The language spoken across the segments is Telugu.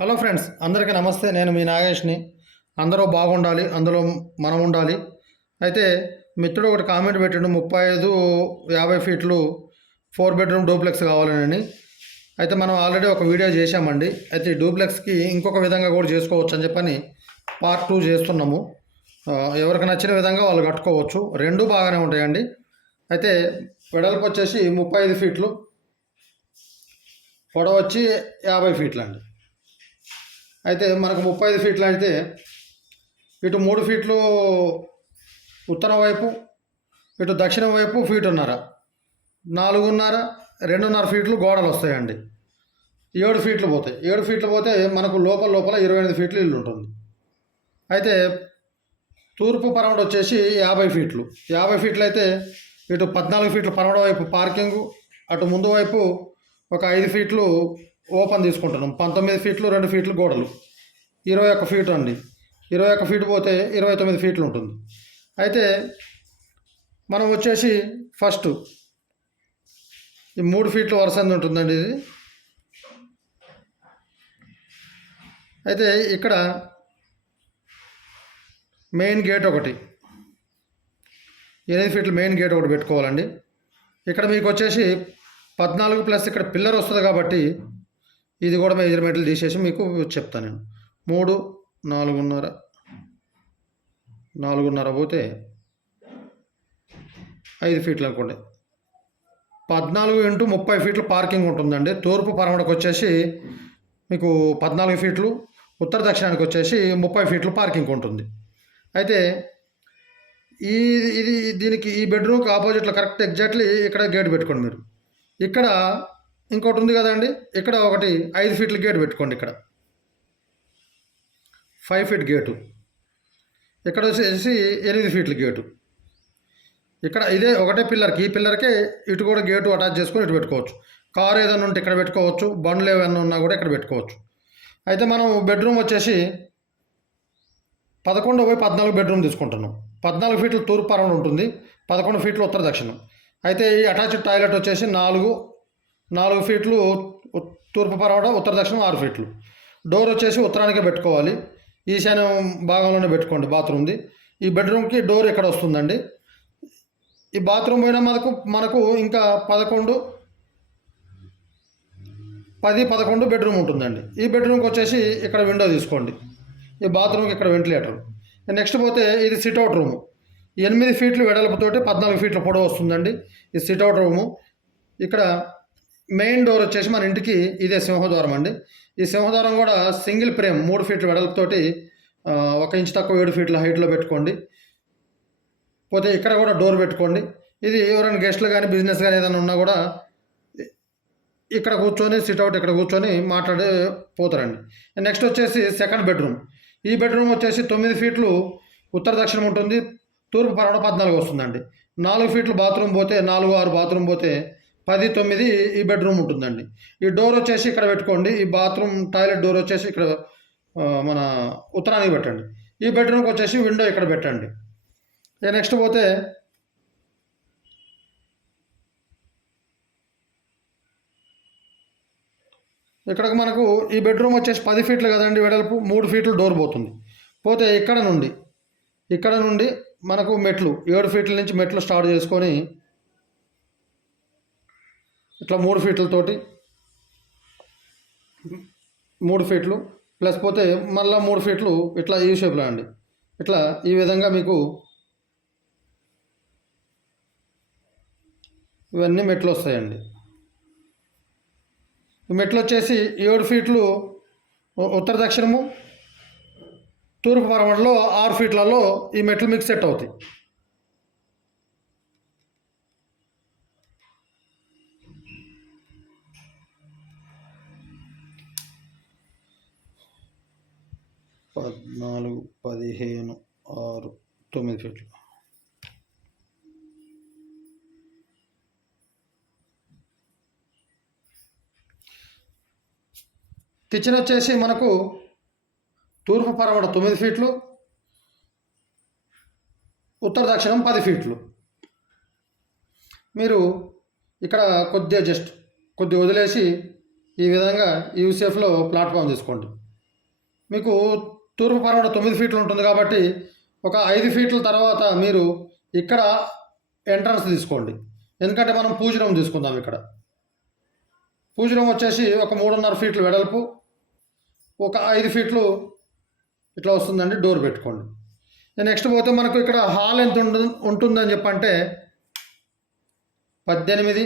హలో ఫ్రెండ్స్ అందరికీ నమస్తే. నేను మీ నాగేష్ని. అందరూ బాగుండాలి అందులో మనం ఉండాలి. అయితే మిత్రుడు ఒకటి కామెంట్ పెట్టిండు ముప్పై ఐదు యాభై ఫీట్లు ఫోర్ బెడ్రూమ్ డూప్లెక్స్ కావాలని అయితే మనం ఆల్రెడీ ఒక వీడియో చేశామండి. అయితే డూప్లెక్స్కి ఇంకొక విధంగా కూడా చేసుకోవచ్చు అని చెప్పని పార్ట్ టూ చేస్తున్నాము. ఎవరికి నచ్చిన విధంగా వాళ్ళు కట్టుకోవచ్చు. రెండు బాగానే ఉంటాయండి. అయితే వెడల్పు వచ్చేసి ముప్పై ఐదు ఫీట్లు పొడవ వచ్చి యాభై ఫీట్లు అండి అయితే మనకు ముప్పై ఐదు ఫీట్లు అయితే ఇటు మూడు ఫీట్లు ఉత్తరం వైపు ఇటు దక్షిణం వైపు ఫీటున్నర. నాలుగున్నర రెండున్నర ఫీట్లు గోడలు వస్తాయండి. ఏడు ఫీట్లు పోతాయి. ఏడు ఫీట్లు పోతే మనకు లోపల లోపల ఇరవై ఎనిమిది ఫీట్లు ఇల్లు ఉంటుంది. అయితే తూర్పు పరమడ వచ్చేసి యాభై ఫీట్లు. యాభై ఫీట్లు అయితే ఇటు పద్నాలుగు ఫీట్లు పరమడ వైపు పార్కింగు అటు ముందు వైపు ఒక ఐదు ఫీట్లు ఓపెన్ తీసుకుంటున్నాం. పంతొమ్మిది ఫీట్లు రెండు ఫీట్లు గోడలు. ఇరవై ఒక్క ఫీటు అండి. ఇరవై ఒక్క ఫీట్ పోతే ఇరవై తొమ్మిది ఫీట్లు ఉంటుంది. అయితే మనం వచ్చేసి ఫస్ట్ ఈ మూడు ఫీట్లు వరుసంది ఉంటుందండి ఇది? అయితే ఇక్కడ మెయిన్ గేట్ ఒకటి. ఎనిమిది ఫీట్లు మెయిన్ గేట్ ఒకటి పెట్టుకోవాలండి. ఇక్కడ మీకు వచ్చేసి పద్నాలుగు ప్లస్ ఇక్కడ పిల్లర్ వస్తుంది కాబట్టి ఇది కూడా మెజర్మెంట్లు తీసేసి మీకు చెప్తాను నేను. మూడు నాలుగున్నర. నాలుగున్నర పోతే ఐదు ఫీట్లు అనుకోండి. పద్నాలుగు ఇంటూ ముప్పై ఫీట్లు పార్కింగ్ ఉంటుందండి. తూర్పు పరమడకు వచ్చేసి మీకు పద్నాలుగు ఫీట్లు ఉత్తర దక్షిణానికి వచ్చేసి ముప్పై ఫీట్లు పార్కింగ్ ఉంటుంది. అయితే ఈ ఇది దీనికి ఈ బెడ్రూమ్కి ఆపోజిట్లో కరెక్ట్ ఎగ్జాక్ట్లీ ఇక్కడ గేట్ పెట్టుకోండి మీరు. ఇక్కడ ఇంకోటి ఉంది కదండి ఇక్కడ ఒకటి ఐదు ఫీట్ల గేట్ పెట్టుకోండి ఇక్కడ. Five feet gate. ఇక్కడ వచ్చేసి ఎనిమిది ఫీట్ల గేటు. ఇక్కడ ఇదే ఒకటే పిల్లర్కి ఈ పిల్లర్కే ఇటు కూడా గేటు అటాచ్ చేసుకొని ఇటు పెట్టుకోవచ్చు. కారు ఏదైనా ఉంటే ఇక్కడ పెట్టుకోవచ్చు బండ్లు ఏమైనా ఉన్నా కూడా ఇక్కడ పెట్టుకోవచ్చు. అయితే మనం బెడ్రూమ్ వచ్చేసి పదకొండు పోయి పద్నాలుగు బెడ్రూమ్ తీసుకుంటున్నాం. పద్నాలుగు ఫీట్లు తూర్పు పరవణ ఉంటుంది పదకొండు ఫీట్లు ఉత్తర దక్షిణం. అయితే ఈ అటాచ్డ్ టాయిలెట్ వచ్చేసి నాలుగు నాలుగు ఫీట్లు తూర్పు పరవడ ఉత్తర దక్షిణం ఆరు ఫీట్లు. డోర్ వచ్చేసి ఉత్తరానికే పెట్టుకోవాలి. ఈశాన్య భాగంలోనే పెట్టుకోండి బాత్రూమ్ది. ఈ బెడ్రూమ్కి డోర్ ఇక్కడ వస్తుందండి? ఈ బాత్రూమ్ పోయినా మనకు మనకు ఇంకా పదకొండు పది పదకొండు బెడ్రూమ్ ఉంటుందండి. ఈ బెడ్రూమ్కి వచ్చేసి ఇక్కడ విండో తీసుకోండి. ఈ బాత్రూమ్కి ఇక్కడ వెంటిలేటర్. నెక్స్ట్ పోతే ఇది సిట్అవుట్ రూము. ఎనిమిది ఫీట్లు వెడల్పుతోటి పద్నాలుగు ఫీట్ల పొడవు వస్తుందండి. ఈ సిట్అవుట్ రూము. ఇక్కడ మెయిన్ డోర్ వచ్చేసి మన ఇంటికి ఇదే సింహద్వారం అండి. ఈ సింహద్వారం కూడా సింగిల్ ఫ్రేమ్ మూడు ఫీట్ల వెడల్పుతోటి ఒక ఇంచు తక్కువ ఏడు ఫీట్ల హైట్లో పెట్టుకోండి. పోతే ఇక్కడ కూడా డోర్ పెట్టుకోండి. ఇది ఎవరైనా గెస్ట్లు కానీ బిజినెస్ కానీ ఏదైనా ఉన్నా కూడా ఇక్కడ కూర్చొని సిట్అవుట్ ఇక్కడ కూర్చొని మాట్లాడి పోతారండి. నెక్స్ట్ వచ్చేసి సెకండ్ బెడ్రూమ్. ఈ బెడ్రూమ్ వచ్చేసి తొమ్మిది ఫీట్లు ఉత్తర దక్షిణం ఉంటుంది తూర్పు పరవడ పద్నాలుగు వస్తుందండి. నాలుగు ఫీట్లు బాత్రూమ్ పోతే నాలుగు ఆరు బాత్రూమ్ పోతే పది తొమ్మిది ఈ బెడ్రూమ్ ఉంటుందండి. ఈ డోర్ వచ్చేసి ఇక్కడ పెట్టుకోండి. ఈ బాత్రూమ్ టాయిలెట్ డోర్ వచ్చేసి ఇక్కడ మన ఉత్తరానికి పెట్టండి. ఈ బెడ్రూమ్కి వచ్చేసి విండో ఇక్కడ పెట్టండి. ఇక నెక్స్ట్ పోతే ఇక్కడికి మనకు ఈ బెడ్రూమ్ వచ్చేసి పది ఫీట్లు కదండి వెడల్పు మూడు ఫీట్లు డోర్ పోతుంది. పోతే ఇక్కడ నుండి ఇక్కడ నుండి మనకు మెట్లు ఏడు ఫీట్ల నుంచి మెట్లు స్టార్ట్ చేసుకొని ఇట్లా మూడు ఫీట్లతోటి. మూడు ఫీట్లు. ప్లస్ పోతే మళ్ళీ మూడు ఫీట్లు ఇట్లా ఈ షేప్లో అండి. ఇట్లా ఈ విధంగా మీకు ఇవన్నీ మెట్లు వస్తాయండి. ఈ మెట్లు వచ్చేసి ఏడు ఫీట్లు ఉత్తర దక్షిణము తూర్పు పరమడలో ఆరు ఫీట్లలో ఈ మెట్లు మీకు సెట్ అవుతాయి. పద్నాలుగు పదిహేను ఆరు తొమ్మిది ఫీట్లు. కిచెన్ వచ్చేసి మనకు తూర్పు పరమడ తొమ్మిది ఫీట్లు ఉత్తర దక్షిణం పది ఫీట్లు. మీరు ఇక్కడ కొద్దిగా జస్ట్ కొద్దిగా వదిలేసి ఈ విధంగా యూసేఫ్లో ప్లాట్ఫామ్ తీసుకోండి. మీకు తూర్పు పరమట తొమ్మిది ఫీట్లు ఉంటుంది కాబట్టి ఒక ఐదు ఫీట్ల తర్వాత మీరు ఇక్కడ ఎంట్రన్స్ తీసుకోండి. ఎందుకంటే మనం పూజనం తీసుకుందాం ఇక్కడ. పూజనం వచ్చేసి ఒక మూడున్నర ఫీట్లు వెడల్పు ఒక ఐదు ఫీట్లు ఇట్లా వస్తుందండి డోర్ పెట్టుకోండి. నెక్స్ట్ పోతే మనకు ఇక్కడ హాల్ ఎంత ఉంటుంది ఉంటుందని చెప్పంటే పద్దెనిమిది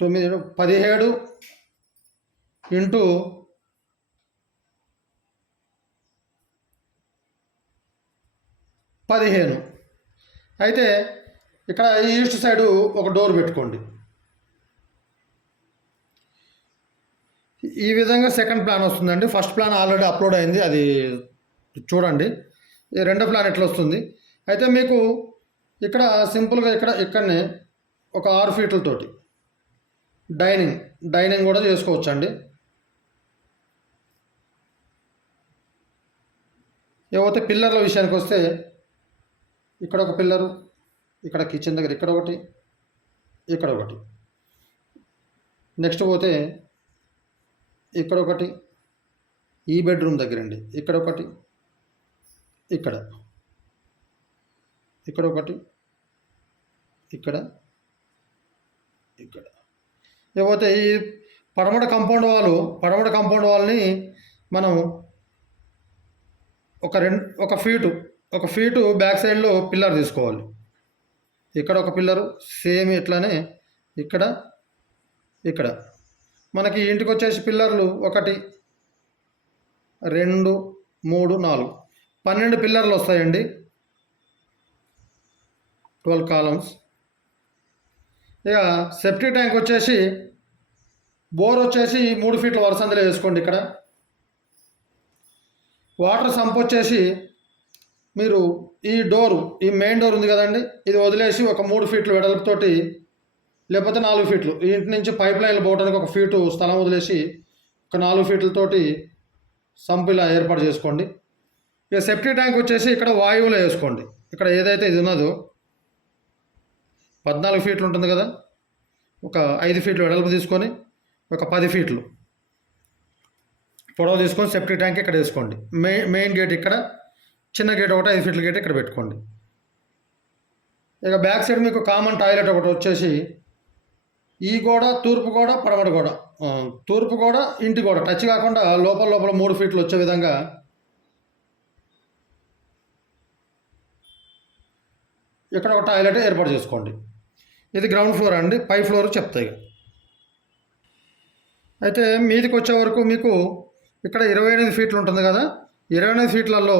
తొమ్మిది పదిహేడు ఇంటూ పదిహేను. అయితే ఇక్కడ ఈస్ట్ సైడు ఒక డోర్ పెట్టుకోండి. ఈ విధంగా సెకండ్ ప్లాన్ వస్తుందండి. ఫస్ట్ ప్లాన్ ఆల్రెడీ అప్లోడ్ అయింది. అది చూడండి. రెండో ప్లాన్ ఎట్లా వస్తుంది? అయితే మీకు ఇక్కడ సింపుల్గా ఇక్కడ ఇక్కడనే ఒక ఆరు ఫీట్లతోటి డైనింగ్ డైనింగ్ కూడా చేసుకోవచ్చండి. ఏవైతే పిల్లర్ల విషయానికి వస్తే ఇక్కడ ఒక పిల్లరు ఇక్కడ కిచెన్ దగ్గర ఇక్కడ ఒకటి ఇక్కడ ఒకటి. నెక్స్ట్ పోతే ఇక్కడ ఒకటి ఈ బెడ్రూమ్ దగ్గరండి. ఇక్కడ ఒకటి ఇక్కడ. ఇక్కడ ఒకటి ఇక్కడ ఇక్కడ. లేకపోతే ఈ పడమట కంపౌండ్ వాల్ పడమట కంపౌండ్ వాల్ని మనం ఒక రెండు ఒక ఫీటు ఒక ఫీటు బ్యాక్ సైడ్లో పిల్లర్ తీసుకోవాలి. ఇక్కడ ఒక పిల్లరు సేమ్ ఇట్లానే ఇక్కడ ఇక్కడ. మనకి ఇంటికి వచ్చేసి పిల్లర్లు ఒకటి రెండు మూడు నాలుగు. పన్నెండు పిల్లర్లు వస్తాయండి. Twelve columns. ఇక సెప్టిక్ ట్యాంక్ వచ్చేసి బోర్ వచ్చేసి మూడు ఫీట్ల వరసందులో వేసుకోండి ఇక్కడ. వాటర్ సంప్ వచ్చేసి మీరు ఈ డోరు ఈ మెయిన్ డోర్ ఉంది కదండి ఇది వదిలేసి ఒక మూడు ఫీట్లు వెడల్పుతోటి లేకపోతే నాలుగు ఫీట్లు ఇంటి నుంచి పైప్ లైన్లు పోవడానికి ఒక ఫీటు స్థలం వదిలేసి ఒక నాలుగు ఫీట్లతోటి సంప్ ఇలా ఏర్పాటు చేసుకోండి. ఇక సెఫ్టీ ట్యాంక్ వచ్చేసి ఇక్కడ వాయువులో వేసుకోండి. ఇక్కడ ఏదైతే ఇది ఉన్నదో పద్నాలుగు ఫీట్లు ఉంటుంది కదా ఒక ఐదు ఫీట్లు వెడల్పు తీసుకొని ఒక పది ఫీట్లు పొడవు తీసుకొని సెఫ్టీ ట్యాంక్ ఇక్కడ వేసుకోండి. మెయిన్ మెయిన్ గేట్ ఇక్కడ చిన్న గేట్ ఒకటి ఐదు ఫీట్ల గేట్ ఇక్కడ పెట్టుకోండి. ఇక బ్యాక్ సైడ్ మీకు కామన్ టాయిలెట్ ఒకటి వచ్చేసి ఈ గోడ తూర్పు గోడ పడమట గోడ. తూర్పు గోడ ఇంటి గోడ. టచ్ కాకుండా లోపల లోపల మూడు ఫీట్లు వచ్చే విధంగా ఇక్కడ ఒక టాయిలెట్ ఏర్పాటు చేసుకోండి. ఇది గ్రౌండ్ ఫ్లోర్ అండి. పై ఫ్లోర్ చెప్తాయి. అయితే మీదికి వచ్చే వరకు మీకు ఇక్కడ ఇరవై ఎనిమిది ఫీట్లు ఉంటుంది కదా. ఇరవై ఎనిమిది ఫీట్లలో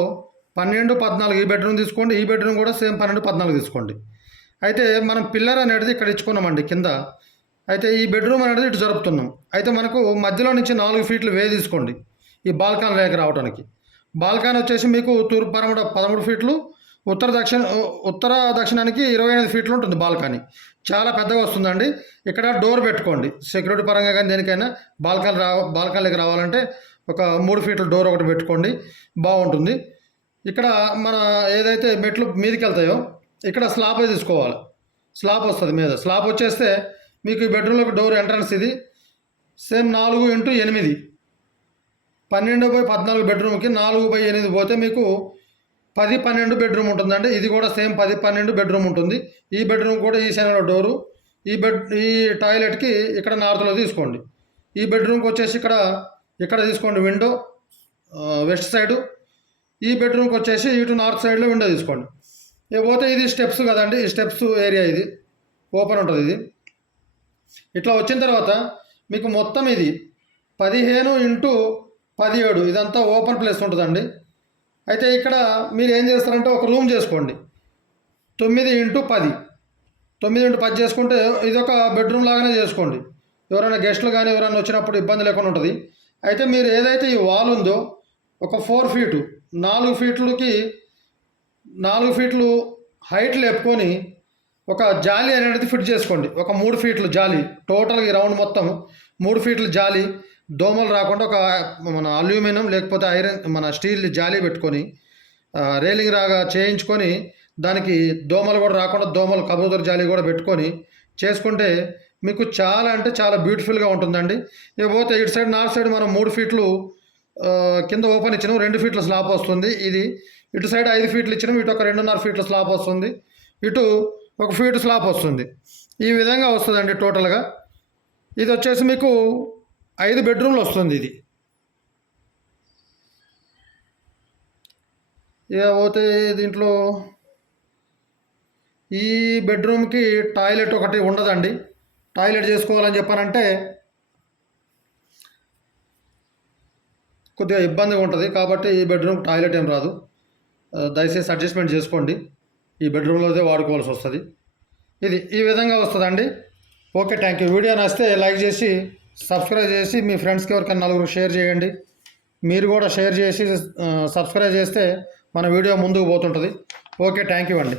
పన్నెండు పద్నాలుగు ఈ బెడ్రూమ్ తీసుకోండి ఈ బెడ్రూమ్ కూడా సేమ్ పన్నెండు పద్నాలుగు తీసుకోండి. అయితే మనం పిల్లర్ అనేది ఇక్కడ ఇచ్చుకున్నామండి కింద. అయితే ఈ బెడ్రూమ్ అనేది ఇటు జరుపుతున్నాం. అయితే మనకు మధ్యలో నుంచి నాలుగు ఫీట్లు వే తీసుకోండి ఈ బాల్కాన్ రేఖ రావడానికి బాల్కాన్ వచ్చేసి మీకు తూర్పు పరమడ పదమూడు ఫీట్లు ఉత్తర దక్షిణ ఉత్తర దక్షిణానికి ఇరవై ఎనిమిది ఫీట్లు ఉంటుంది బాల్కనీ చాలా పెద్దగా వస్తుందండి. ఇక్కడ డోర్ పెట్టుకోండి. సెక్యూరిటీ పరంగా కానీ దేనికైనా బాల్కనీ రా బాల్కనీకి రావాలంటే ఒక మూడు ఫీట్ల డోర్ ఒకటి పెట్టుకోండి. బాగుంటుంది. ఇక్కడ మన ఏదైతే మెట్లు మీదకి వెళ్తాయో ఇక్కడ స్లాబ్ తీసుకోవాలి. స్లాబ్ వస్తుంది మీద. స్లాబ్ వచ్చేస్తే మీకు ఈ బెడ్రూమ్లోకి డోర్ ఎంట్రన్స్ ఇది. సేమ్ నాలుగు ఇంటూ ఎనిమిది. పన్నెండు బై పద్నాలుగు బెడ్రూమ్కి నాలుగు బై ఎనిమిది పోతే మీకు పది పన్నెండు బెడ్రూమ్ ఉంటుందండి. ఇది కూడా సేమ్ పది పన్నెండు బెడ్రూమ్ ఉంటుంది. ఈ బెడ్రూమ్ కూడా ఈ సైడ్లో డోరు ఈ బెడ్ ఈ టాయిలెట్కి ఇక్కడ నార్త్లో తీసుకోండి. ఈ బెడ్రూమ్కి వచ్చేసి ఇక్కడ ఇక్కడ తీసుకోండి విండో వెస్ట్ సైడు ఈ బెడ్రూమ్కి వచ్చేసి ఇటు నార్త్ సైడ్లో విండో తీసుకోండి. ఇక పోతే ఇది స్టెప్స్ కదండి ఈ స్టెప్స్ ఏరియా ఇది. ఓపెన్ ఉంటుంది ఇది. ఇట్లా వచ్చిన తర్వాత మీకు మొత్తం ఇది పదిహేను ఇంటూ పదిహేడు ఇదంతా ఓపెన్ ప్లేస్ ఉంటుందండి. అయితే ఇక్కడ మీరు ఏం చేస్తారంటే ఒక రూమ్ చేసుకోండి. తొమ్మిది ఇంటూ పది. తొమ్మిది ఇంటూ పది చేసుకుంటే ఇది ఒక బెడ్రూమ్ లాగానే చేసుకోండి. ఎవరైనా గెస్ట్లు కానీ ఎవరైనా వచ్చినప్పుడు ఇబ్బంది లేకుండా ఉంటుంది. అయితే మీరు ఏదైతే ఈ వాల్ ఉందో ఒక ఫోర్ ఫీటు నాలుగు ఫీట్లకి నాలుగు ఫీట్లు హైట్ లేపుకొని ఒక జాలి అనేది ఫిట్ చేసుకోండి. ఒక మూడు ఫీట్లు జాలి టోటల్గా ఈ రౌండ్ మొత్తం మూడు ఫీట్లు జాలి దోమలు రాకుండా ఒక మన అల్యూమినియం లేకపోతే ఐరన్ మన స్టీల్ జాలి పెట్టుకొని రేలింగ్ రాగా చేయించుకొని దానికి దోమలు కూడా రాకుండా దోమలు కబూతర్ జాలి కూడా పెట్టుకొని చేసుకుంటే మీకు చాలా అంటే చాలా బ్యూటిఫుల్గా ఉంటుందండి. ఇకపోతే ఇటు సైడ్ నార్త్ సైడ్ మనం మూడు ఫీట్లు కింద ఓపెన్ ఇచ్చినాం రెండు ఫీట్ల స్లాబ్ వస్తుంది ఇది. ఇటు సైడ్ ఐదు ఫీట్లు ఇచ్చినాం ఇటు ఒక రెండున్నర ఫీట్ల స్లాబ్ వస్తుంది. ఇటు ఒక ఫీట్ స్లాబ్ వస్తుంది. ఈ విధంగా వస్తుందండి టోటల్గా. ఇది వచ్చేసి మీకు ఐదు బెడ్రూమ్లు వస్తుంది ఇది. ఇక పోతే దీంట్లో ఈ బెడ్రూమ్కి టాయిలెట్ ఒకటి ఉండదండి. టాయిలెట్ చేసుకోవాలని చెప్పానంటే కొద్దిగా ఇబ్బందిగా ఉంటుంది. కాబట్టి ఈ బెడ్రూమ్ టాయిలెట్ ఏం రాదు. దయచేసి అడ్జస్ట్మెంట్ చేసుకోండి. ఈ బెడ్రూమ్లోదే వాడుకోవాల్సి వస్తుంది. ఇది ఈ విధంగా వస్తుందండి. Okay thank you. వీడియో నచ్చితే లైక్ చేసి సబ్స్క్రైబ్ చేసి మీ ఫ్రెండ్స్కి ఎవరికైనా నలుగురు షేర్ చేయండి. మీరు కూడా షేర్ చేసి సబ్స్క్రైబ్ చేస్తే మన వీడియో ముందుకు పోతుంటుంది. ఓకే థ్యాంక్ యూ అండి.